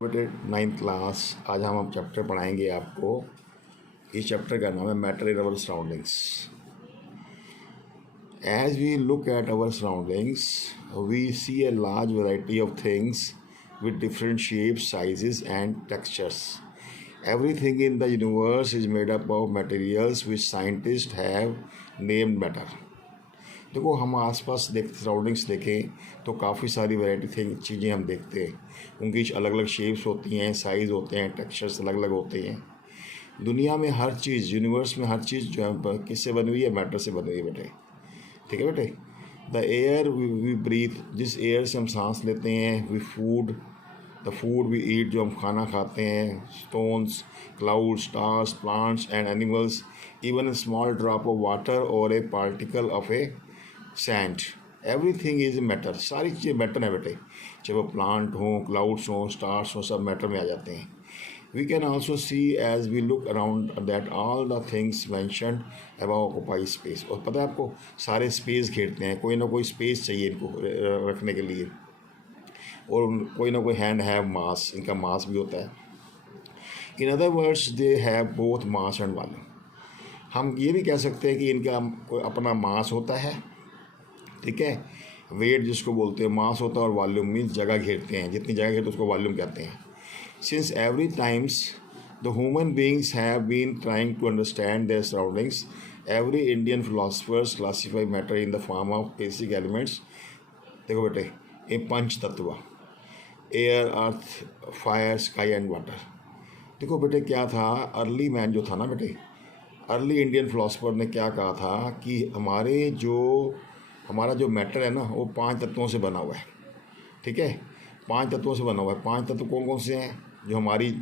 बेटे 9th class. आज हम चैप्टर पढ़ाएंगे आपको। इस चैप्टर का नाम है matter in our surroundings. As we look at our surroundings we see a large variety of things with different shapes, sizes and textures. Everything in the universe is made up of materials which scientist have named matter. देखो, हम आसपास surroundings देखें तो काफ़ी सारी variety चीज़ें हम देखते हैं। उनकी अलग अलग शेप्स होती हैं, साइज़ होते हैं, टेक्सचर्स अलग अलग होते हैं। दुनिया में हर चीज़, यूनिवर्स में हर चीज़ जो है किससे बनी हुई है? मैटर से बनी हुई है बेटे। ठीक है बेटे। द एयर वी ब्रीथ, जिस एयर से हम सांस लेते हैं, we food, the food we eat, जो हम खाना खाते हैं, stones, cloud, stars, plants and animals, even a small drop of water और a particle of a sand, everything is matter. सारी चीज़ें मैटर है बेटे। चाहे वो प्लांट हों, क्लाउड्स हों, स्टार्स हों, सब मैटर में आ जाते हैं। We can also see as we look around that all the things mentioned above occupy space. और पता है आपको, सारे स्पेस घेरते हैं, कोई ना कोई स्पेस चाहिए इनको रखने के लिए। और कोई ना कोई हैंड हैव मास, इनका मास भी होता है। In other words they have both mass and volume. हम ये भी कह सकते हैं कि इनका कोई अपना मास होता है, ठीक है, वेट जिसको बोलते हैं, मास होता है, और वॉल्यूम मीन्स जगह घेरते हैं, जितनी जगह घेरते उसको वॉल्यूम कहते हैं। Since every times the human beings have been trying to understand their surroundings, every Indian philosophers classify matter in the form of basic elements. देखो बेटे, ये पंच तत्व, air, earth, fire, sky and water. देखो बेटे, क्या था, अर्ली मैन जो था ना बेटे, अर्ली इंडियन फिलोसफर ने क्या कहा था कि हमारा जो मैटर है ना, वो 5 तत्वों से बना हुआ है। ठीक है, 5 तत्वों से बना हुआ है। 5 तत्व कौन कौन से हैं? जो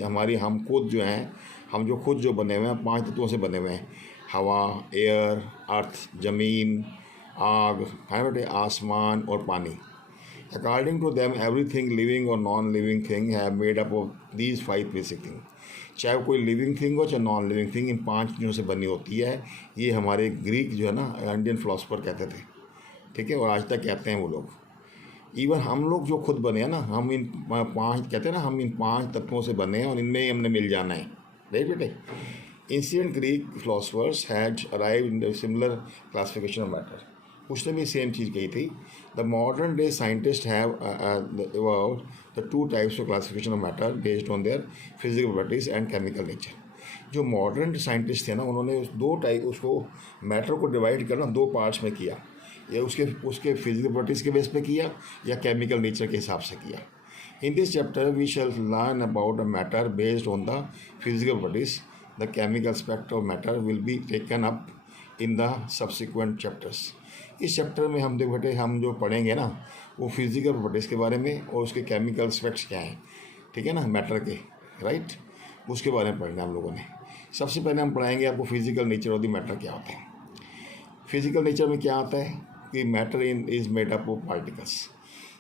हमारी हम खुद जो हैं, हम जो खुद जो बने हुए हैं, 5 तत्वों से बने हुए हैं। हवा, एयर, अर्थ, ज़मीन, आग, है बेटे, आसमान और पानी। According to them everything living और non living thing have made up of these 5 basic thing. चाहे कोई लिविंग थिंग हो चाहे नॉन लिविंग थिंग, इन 5 चीज़ों से बनी होती है। ये हमारे ग्रीक जो है ना, इंडियन फिलोसफर कहते थे। ठीक है, और आज तक कहते हैं वो लोग। इवन हम लोग जो खुद बने हैं ना, हम इन 5 कहते हैं ना, हम इन 5 तत्वों से बने हैं और इनमें ही हमने मिल जाना है। राइट बेटे। Ancient Greek philosophers had arrived in the similar classification of matter. उसने भी सेम चीज़ कही थी। The modern day scientist have evolved the 2 types of classification of matter based on their physical properties and chemical nature। जो modern scientist थे ना, उन्होंने उसको matter को डिवाइड करना 2 पार्ट्स में किया। या उसके फिजिकल प्रॉपर्टीज़ के बेस पे किया या केमिकल नेचर के हिसाब से किया। In this chapter we shall learn about a matter based on the physical properties. The chemical aspect of matter will be taken up in the subsequent chapters. इस chapter में हम बेटे हम जो पढ़ेंगे ना, वो फिजिकल प्रॉपर्टीज़ के बारे में और उसके केमिकल एस्पेक्ट्स क्या हैं, ठीक है ना, मैटर के, राइट, उसके बारे में पढ़ना हम लोगों ने। सबसे पहले हम पढ़ाएंगे आपको physical nature of the matter क्या होता है। फिजिकल नेचर में क्या आता है कि matter is made up of particles.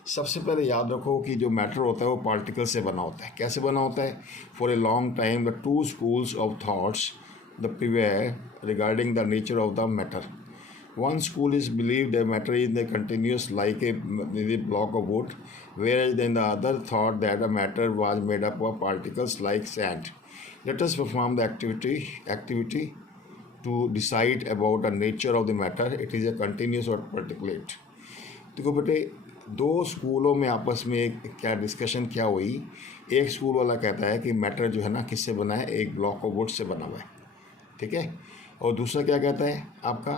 सबसे पहले याद रखो कि जो मैटर होता है वो पार्टिकल से बना होता है। कैसे बना होता है? For a long time the 2 schools of thoughts the prevail regarding the nature of the matter. One school is believed that matter is the continuous like a block of wood, whereas then the other thought that the matter was made up of particles like sand. Let us perform the activity to decide about the nature of the matter. It is a continuous or particulate. देखो बेटे, 2 स्कूलों में आपस में क्या discussion क्या हुई। एक स्कूल वाला कहता है कि मैटर जो है ना किससे बना है, एक ब्लॉक ऑफ वुड से बना हुआ है, ठीक है। और दूसरा क्या कहता है आपका,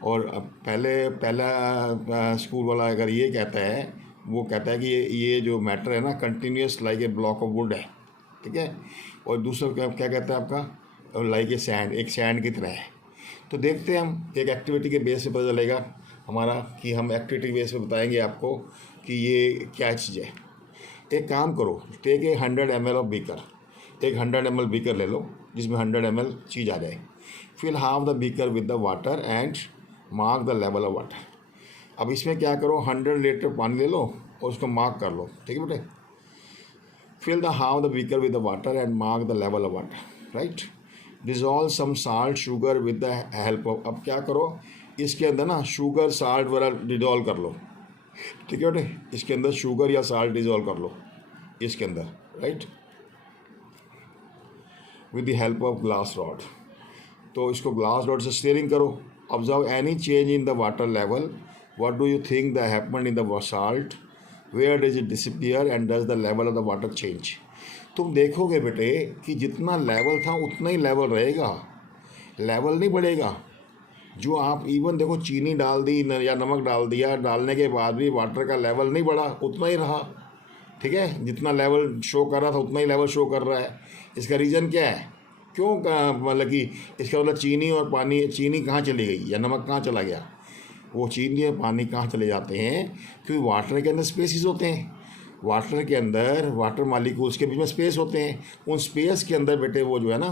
और पहला स्कूल वाला अगर ये कहता है, वो कहता है कि ये जो मैटर है ना continuous like a block of would है, ठीक है। और दूसरा क्या कहता है आपका, लाइक ए सैंड, एक सैंड की तरह है। तो देखते हैं हम, एक एक्टिविटी के बेस पे पता चलेगा हमारा, कि हम एक्टिविटी बेस पे बताएंगे आपको कि ये क्या चीज़ है। एक काम करो, take a 100 ml of beaker. एक 100 ml बीकर ले लो जिसमें 100 ml चीज़ आ जाए। Fill half the beaker with the water and mark the level of water. अब इसमें क्या करो, 100 लीटर पानी ले लो और उसको मार्क कर लो, ठीक है बेटे। Fill the half the beaker with the water and mark the level of water, right. Dissolve some salt sugar with the help of. अब क्या करो, इसके अंदर ना शुगर साल्ट वगैरह डिजॉल्व कर लो, ठीक है बेटे। इसके अंदर शुगर या साल्ट डिजॉल्व कर लो इसके अंदर, right, with the help of glass rod. तो इसको ग्लास रॉड से स्टीयरिंग करो। Observe any change in the water level, what do you think the happen in the salt, where does it disappear and does the level of the water change. तुम देखोगे बेटे कि जितना level था उतना ही level रहेगा, level नहीं बढ़ेगा। जो आप इवन देखो चीनी डाल दी या नमक डाल दिया, डालने के बाद भी वाटर का लेवल नहीं बढ़ा, उतना ही रहा। ठीक है, जितना लेवल शो कर रहा था उतना ही लेवल शो कर रहा है। इसका रीज़न क्या है, क्यों मतलब कि इसका मतलब चीनी और पानी, चीनी कहाँ चली गई या नमक कहाँ चला गया, वो चीनी और पानी कहाँ चले जाते हैं, क्योंकि वाटर के अंदर स्पेसिस होते हैं। वाटर के अंदर वाटर मालिक्यूल्स के बीच में स्पेस होते हैं, उन स्पेस के अंदर बेटे वो जो है ना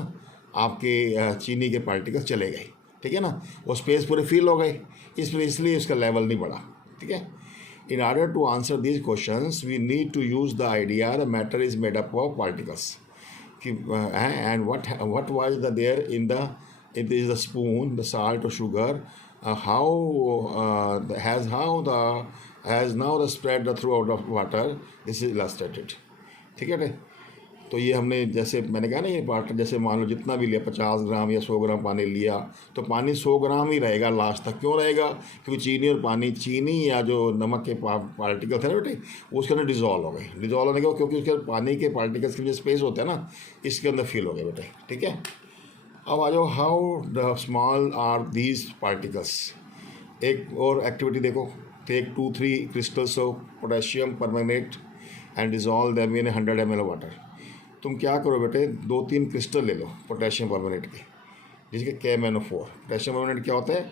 आपके चीनी के पार्टिकल्स चले गए। ठीक है ना, वो स्पेस पूरे फिल हो गए, इसलिए उसका लेवल नहीं बढ़ा। ठीक है, in order to answer these questions we need to use the idea the matter is made up of particles and what was the there in the it is the spoon, the salt और sugar, has now the spread throughout of water. This is illustrated. ठीक है। तो ये हमने जैसे मैंने कहा ना, ये वाटर जैसे मान लो जितना भी लिया 50 ग्राम या 100 ग्राम पानी लिया तो पानी 100 ग्राम ही रहेगा लास्ट तक। क्यों रहेगा, क्योंकि चीनी और पानी, चीनी या जो नमक के पार्टिकल थे ना बेटे, वो उसके अंदर डिजॉल्व हो गए। डिजॉल्व होने के बाद क्योंकि उसके पानी के पार्टिकल्स के जो स्पेस होते हैं ना, इसके अंदर फिल हो गए बेटे। ठीक है, अब आ जाओ, how the small are these particles. एक और एक्टिविटी देखो, take 2-3 crystals of potassium permanganate and dissolve them in 100 ml of water। तुम क्या करो बेटे, 2-3 क्रिस्टल ले लो पोटेशियम परमानेंट के, जिसके KMnO4। पोटेशियम परमानेंट क्या होता है,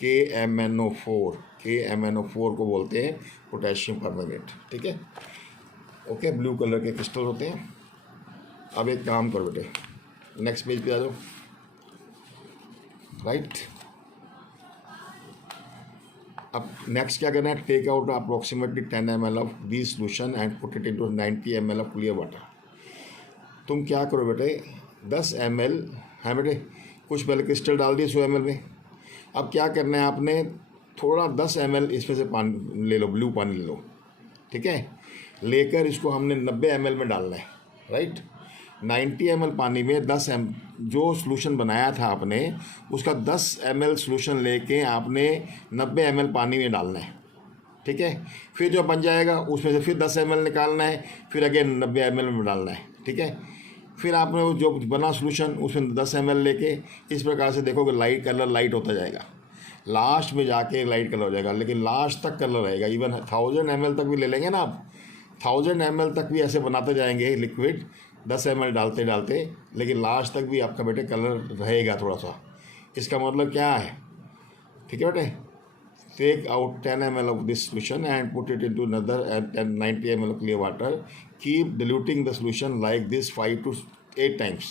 KMnO4। KMnO4 को बोलते हैं पोटेशियम परमानेंट। ठीक है, ओके, ब्लू कलर के क्रिस्टल होते हैं। अब एक काम करो बेटे, नेक्स्ट पेज पे आ जाओ। राइट, अब नेक्स्ट क्या करना है, take out approximately 10 ml of this solution and put it into 90 ml of clear water. तुम क्या करो बेटे, 10 ml है बेटे, कुछ पहले क्रिस्टल डाल दिए 100 ml में। अब क्या करना है आपने, थोड़ा 10 ml इसमें से पानी ले लो, ब्लू पानी ले लो। ठीक है, लेकर इसको हमने 90 ml में डालना है। राइट, 90 ml पानी में 10 जो सोल्यूशन बनाया था आपने, उसका 10 ml सोल्यूशन लेके आपने 90 ml पानी में डालना है। ठीक है, फिर जो बन जाएगा उसमें से फिर 10 ml निकालना है, फिर अगेन 90 ml में डालना है। ठीक है, फिर आपने वो जो बना सोल्यूशन उसमें 10 ml लेके इस प्रकार से देखोगे लाइट कलर लाइट होता जाएगा, लास्ट में जाके लाइट कलर हो जाएगा, लेकिन लास्ट तक कलर रहेगा। इवन 1000 ml तक भी ले लेंगे ना आप, 1000 ml तक भी ऐसे बनाते जाएंगे लिक्विड 10 ml डालते डालते, लेकिन लास्ट तक भी आपका बेटे कलर रहेगा थोड़ा सा। इसका मतलब क्या है, ठीक है बेटे, take out 10 ml of this solution and put it into another 90 ml of clear water. Keep diluting the solution like this 5 to 8 times।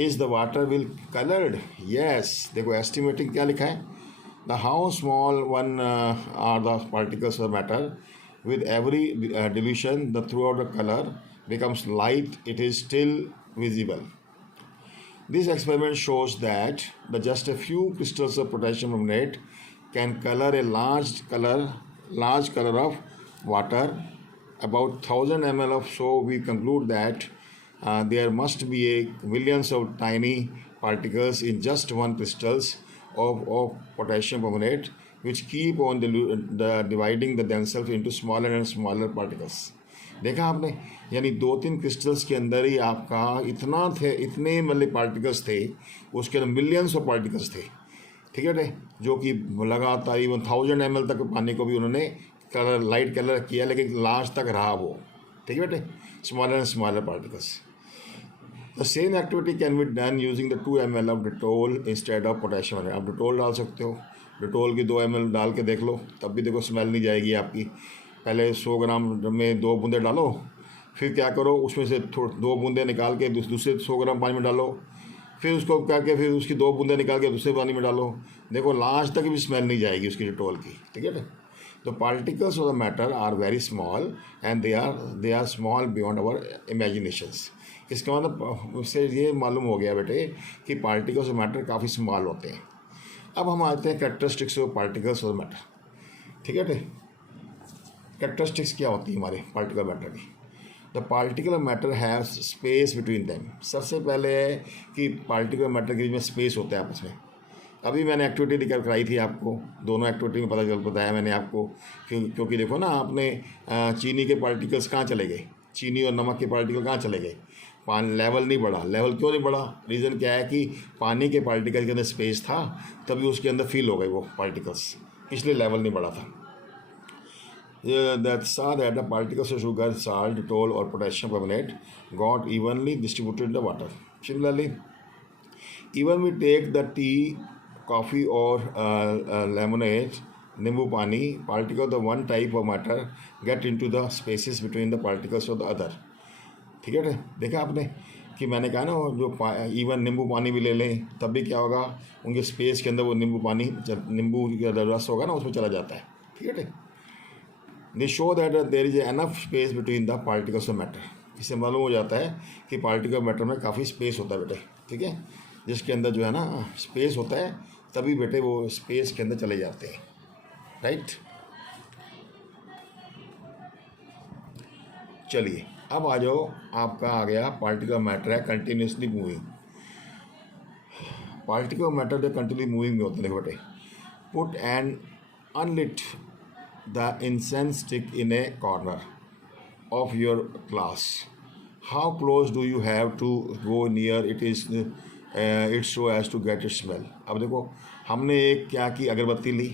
Is the water will coloured? Yes. देखो एस्टिमेटिंग क्या लिखा है, the how small one are the particles of matter with every dilution the throughout the color becomes light, it is still visible. This experiment shows that just a few crystals of potassium permanganate can color a large color of water, about 1000 ml of. So we conclude that there must be millions of tiny particles in just one crystals of potassium permanganate, which keep on dividing themselves into smaller and smaller particles। देखा आपने, यानी 2-3 crystals के अंदर ही आपका इतने मतलब particles थे, उसके अंदर मिलियंस ऑफ पार्टिकल्स थे। ठीक है, जो कि लगातार इवन 1000 ml तक पानी को भी उन्होंने कलर लाइट कलर किया, लेकिन लास्ट तक रहा वो। ठीक है बेटे, smaller and smaller particles. The same activity can be done using the 2 ml of Dettol instead of potassium. आप डिटोल डाल सकते हो, डिटोल की 2 ml डाल के देख लो, तब भी देखो स्मेल नहीं जाएगी आपकी। पहले 100 ग्राम में 2 बूंदे डालो, फिर क्या करो उसमें से 2 बूंदे निकाल के दूसरे 100 ग्राम पानी में डालो, फिर उसको क्या के फिर उसकी 2 बूंदे निकाल के दूसरे पानी में डालो, देखो लास्ट तक भी स्मेल नहीं जाएगी उसकी डिटोल की। ठीक है, तो particles of the matter are very small and they are small beyond our imaginations. इसका मतलब उससे ये मालूम हो गया बेटे कि पार्टिकल्स ऑफ मैटर काफ़ी स्मॉल होते हैं। अब हम आते हैं characteristics of particles of matter. ठीक है, कैरेक्टरिस्टिक्स क्या होती है हमारे पार्टिकल मैटर की। The particular matter have space between them. सबसे पहले है कि पार्टिकुलर मैटर के बीच में स्पेस होता है आपस में। अभी मैंने एक्टिविटी दिखा कराई थी आपको, दोनों एक्टिविटी में बताया मैंने आपको, क्योंकि देखो ना आपने चीनी के पार्टिकल्स कहाँ चले गए, चीनी और नमक के पार्टिकल कहाँ चले गए, पानी लेवल नहीं बढ़ा। लेवल क्यों नहीं बढ़ा? रीज़न क्या है कि पानी के पार्टिकल के अंदर स्पेस था, तभी उसके अंदर फील हो गए वो पार्टिकल्स, इसलिए लेवल नहीं बढ़ा था। That saw that the particles of sugar, salt, toll or potassium carbonate got evenly distributed in the water. Similarly, even we take the tea, coffee or lemonade, nimbu pani, particle of the one type of matter get into the spaces between the particles of the other. ठीक है, देखा आपने कि मैंने कहा ना जो even नींबू पानी भी ले लें तब भी क्या होगा, उनके स्पेस के अंदर वो नींबू पानी, नींबू का रस होगा ना उसमें चला जाता है। ठीक है, they show that there is enough space between the particles of matter. इससे मालूम हो जाता है कि पार्टिकल मैटर में काफ़ी स्पेस होता है बेटे। ठीक है, जिसके अंदर जो है ना स्पेस होता है तभी बेटे वो स्पेस के अंदर चले जाते हैं। राइट, चलिए अब आ जाओ, आपका आ गया पार्टिकल मैटर है कंटिन्यूसली मूविंग। पार्टिकल मैटर जो कंटिन्यूसली मूविंग में होते हैं बेटे। Put and unlit the incense stick in a corner of your class. How close do you have to go near it is it so as to get its smell? अब देखो हमने एक क्या की, अगरबत्ती ली,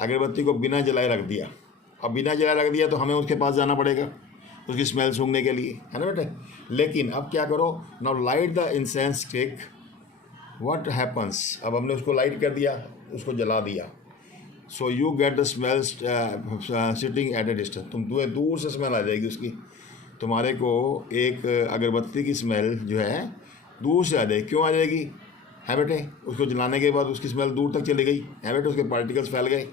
अगरबत्ती को बिना जलाए रख दिया। अब बिना जलाए रख दिया तो हमें उसके पास जाना पड़ेगा उसकी स्मेल सूंघने के लिए, है ना बेटे। लेकिन अब क्या करो, now light the incense stick, what happens, अब हमने उसको लाइट कर दिया, उसको जला दिया, so you get the smell sitting at A distance. तुम्हें दूर से स्मेल आ जाएगी उसकी, तुम्हारे को एक अगरबत्ती की स्मेल जो है दूर से आ जाएगी। क्यों आ जाएगी? है बेटे, उसको जलाने के बाद उसकी स्मेल दूर तक चली गई, है बेटे, उसके पार्टिकल्स फैल गए।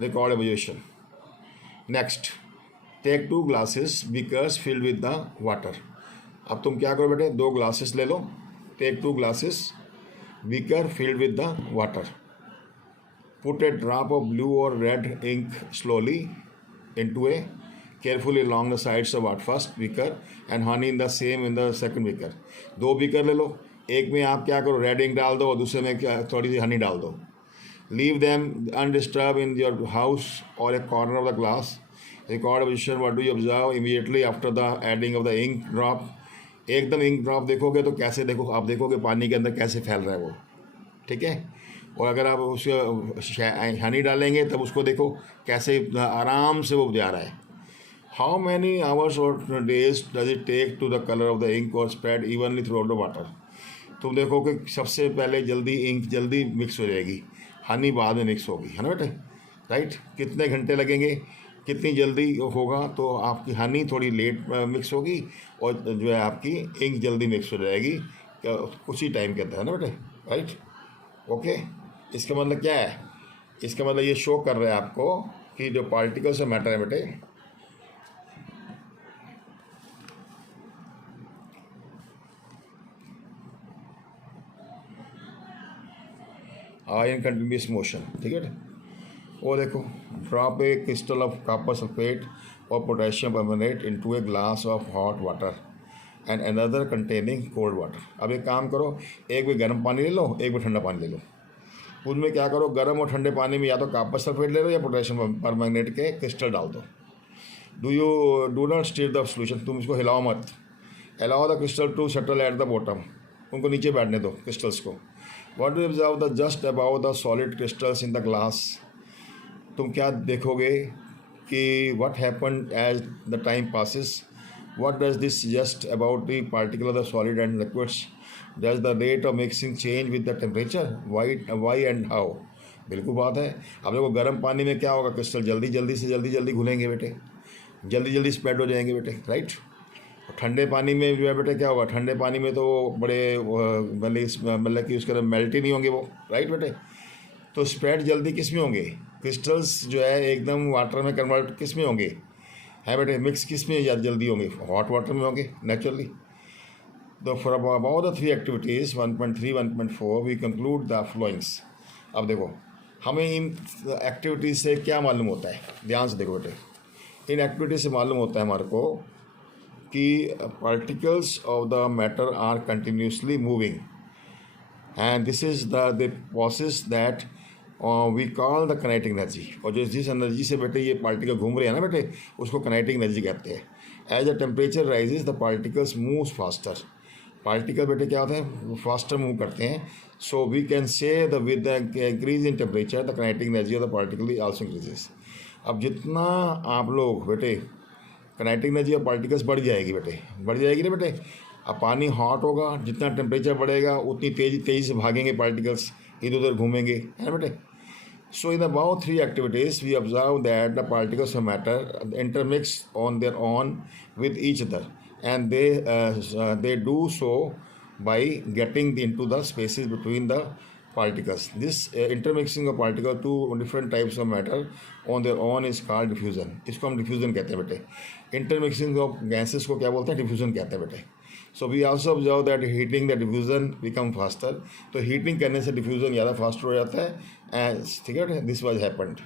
Record evolution. Next, take 2 glasses beakers filled with the water. अब तुम क्या करो बेटे, 2 ग्लासेस ले लो, take 2 glasses beaker filled with the water. Put a drop of blue or red ink slowly into a carefully along the sides of our first beaker and honey in the same in the second beaker। 2 beaker ले लो, एक में आप क्या करो, red ink डाल दो और दूसरे में क्या थोड़ी सी हनी डाल दो। Leave them undisturbed in your house और a corner of the glass. Record position, what do you observe immediately after the adding of the ink drop. एकदम इंक ड्रॉप देखोगे तो कैसे देखो, आप देखोगे पानी के अंदर कैसे फैल रहा है वो। ठीक है, और अगर आप उसको हनी डालेंगे तब उसको देखो कैसे आराम से वो जा रहा है। हाउ मैनी आवर्स और days does it take to the colour of the ink और spread evenly throughout the water. तुम देखो कि सबसे पहले जल्दी इंक जल्दी मिक्स हो जाएगी, हनी बाद में मिक्स होगी, है ना बेटे। राइट, कितने घंटे लगेंगे, कितनी जल्दी होगा, तो आपकी हनी थोड़ी लेट मिक्स होगी और जो है आपकी इंक जल्दी मिक्स हो जाएगी उसी टाइम के अंदर, है ना बेटे। Right, okay. इसका मतलब क्या है? इसका मतलब ये शो कर रहा है आपको कि जो पार्टिकल्स ऑफ मैटर है बेटे, आर इन कंटिन्यूस मोशन। ठीक है, वो देखो, drop a crystal of copper sulphate और potassium permanganate into a glass of hot water and another containing cold water. अब एक काम करो, एक भी गर्म पानी ले लो, एक भी ठंडा पानी ले लो। उसमें क्या करो, गर्म और ठंडे पानी में या तो कॉपर सल्फेट ले लो या पोटेशियम परमैंगनेट के क्रिस्टल डाल दो। Do not stir the solution, तुम इसको हिलाओ मत। Allow the crystal to settle at the bottom, उनको नीचे बैठने दो क्रिस्टल्स को। What do observe the just above the solid crystals in the glass. तुम क्या देखोगे कि what happen as the time passes. What does this suggest about the particle of the solid and liquids. Does the rate of mixing change with the temperature? Why and how? बिल्कुल बात है। अब देखो गर्म पानी में क्या होगा, क्रिस्टल जल्दी घुलेंगे बेटे, जल्दी स्प्रेड हो जाएंगे बेटे। राइट, ठंडे पानी में जो है बेटे क्या होगा, ठंडे पानी में तो बड़े मतलब कि उसके अंदर मेल्ट ही नहीं होंगे वो। राइट बेटे, तो स्प्रेड जल्दी किस में होंगे, क्रिस्टल्स जो है एकदम वाटर में कन्वर्ट किस में होंगे, है बेटे, मिक्स किस में जल्दी होंगे, हॉट वाटर में होंगे नेचुरली। तो for about the 3 activities 1.3 1.4 we conclude the followings. अब देखो हमें इन एक्टिविटीज़ से क्या मालूम होता है, ध्यान से देखो बेटे। इन एक्टिविटीज से मालूम होता है हमारे को कि particles of the matter are continuously moving, and this is the process that we call the kinetic energy. और जिस एनर्जी से बेटे ये पार्टिकल घूम रहे हैं ना बेटे, उसको kinetic एनर्जी कहते हैं. As the temperature rises the particles move faster. Particle बेटे क्या होते हैं, फास्टर मूव करते हैं. So we can say the with the increase in temperature the kinetic energy of the particle also increases. अब जितना आप लोग बेटे kinetic एनर्जी ऑफ पार्टिकल्स बढ़ जाएगी बेटे, बढ़ जाएगी ना बेटे. अब पानी हॉट होगा, जितना टेम्परेचर बढ़ेगा उतनी तेज़ी से भागेंगे पार्टिकल्स, इधर उधर घूमेंगे, है ना बेटे. So in about three activities, we observe that the particles of matter intermix on their own with each other, and they do so by getting into the spaces between the particles. This intermixing of particles to different types of matter on their own is called diffusion. इसको हम diffusion कहते हैं बेटे. Intermixing of gases को क्या बोलते हैं, diffusion कहते हैं बेटे. So we also observe that heating the diffusion become faster. तो heating करने से diffusion ज़्यादा faster हो जाता है. ठीक है, this was happened.